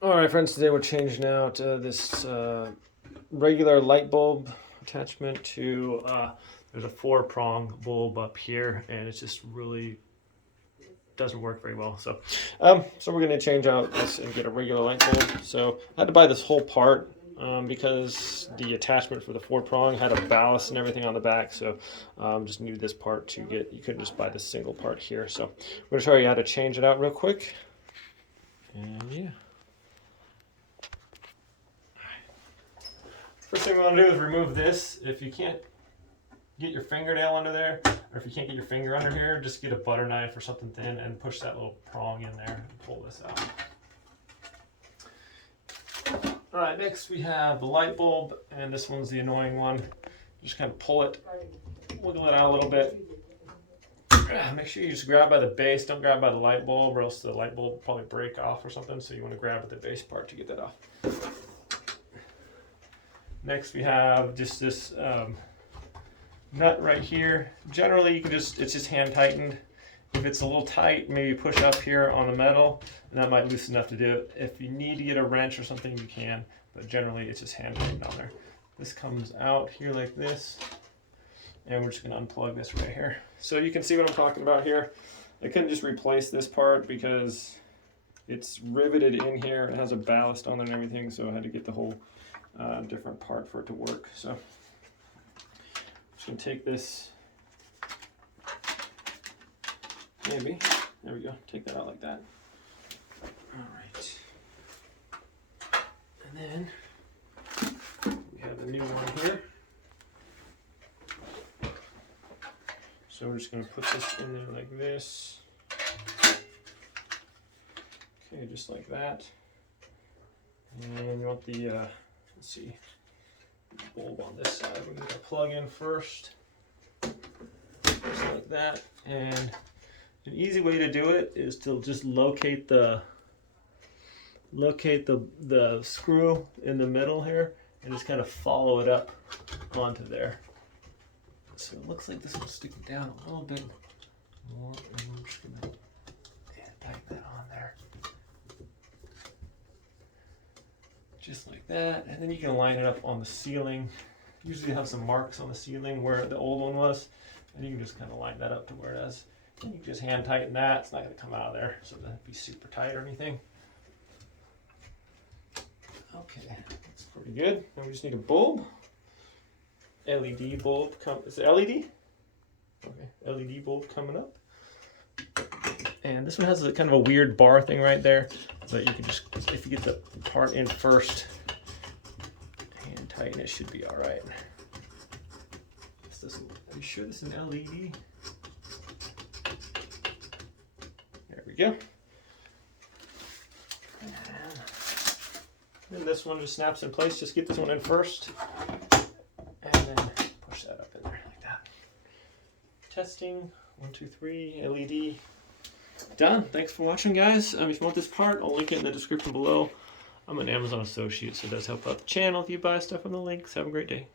Alright friends, today we're changing out this regular light bulb attachment to, there's a 4-prong bulb up here, and it just really doesn't work very well. So we're going to change out this and get a regular light bulb. So I had to buy this whole part because the attachment for the 4-prong had a ballast and everything on the back. So just needed this part to get, you couldn't just buy this single part here. So I'm going to show you how to change it out real quick. And yeah. First thing we want to do is remove this. If you can't get your fingernail under there, or if you can't get your finger under here, just get a butter knife or something thin and push that little prong in there and pull this out. Alright, next we have the light bulb, and this one's the annoying one. Just kind of pull it, wiggle it out a little bit. Make sure you just grab by the base, don't grab by the light bulb, or else the light bulb will probably break off or something, so you want to grab at the base part to get that off. Next we have just this nut right here. Generally you can it's just hand tightened. If it's a little tight, maybe push up here on the metal, and that might loosen enough to do it. If you need to get a wrench or something, you can, but generally it's just hand tightened on there. This comes out here like this, and we're just going to unplug this right here. So you can see what I'm talking about here. I couldn't just replace this part because it's riveted in here. It has a ballast on it and everything, so I had to get the whole different part for it to work. So I'm just going to take this, maybe, there we go, take that out like that. Alright. And then we have a new one here. So we're just going to put this in there like this. Okay, just like that. And you want the let's see, bulb on this side. We're going to plug in first, just like that. And an easy way to do it is to just locate the screw in the middle here, and just kind of follow it up onto there. So it looks like this one's sticking down a little bit more, and we're just going to tighten that on there. Just like that, and then you can line it up on the ceiling. Usually you have some marks on the ceiling where the old one was, and you can just kind of line that up to where it is. And you can just hand tighten that. It's not going to come out of there, so it doesn't be super tight or anything. Okay, that's pretty good. Now we just need a bulb. LED bulb. Is it LED? Okay, LED bulb coming up. And this one has a kind of a weird bar thing right there, but you can just, if you get the part in first, hand tighten, it should be all right. Are you sure this is an LED? There we go. And then this one just snaps in place. Just get this one in first, and then push that up in there like that. Testing, 1, 2, 3, LED. Done. Thanks for watching, guys. If you want this part, I'll link it in the description below. I'm an Amazon associate, so it does help out the channel if you buy stuff from the links. Have a great day.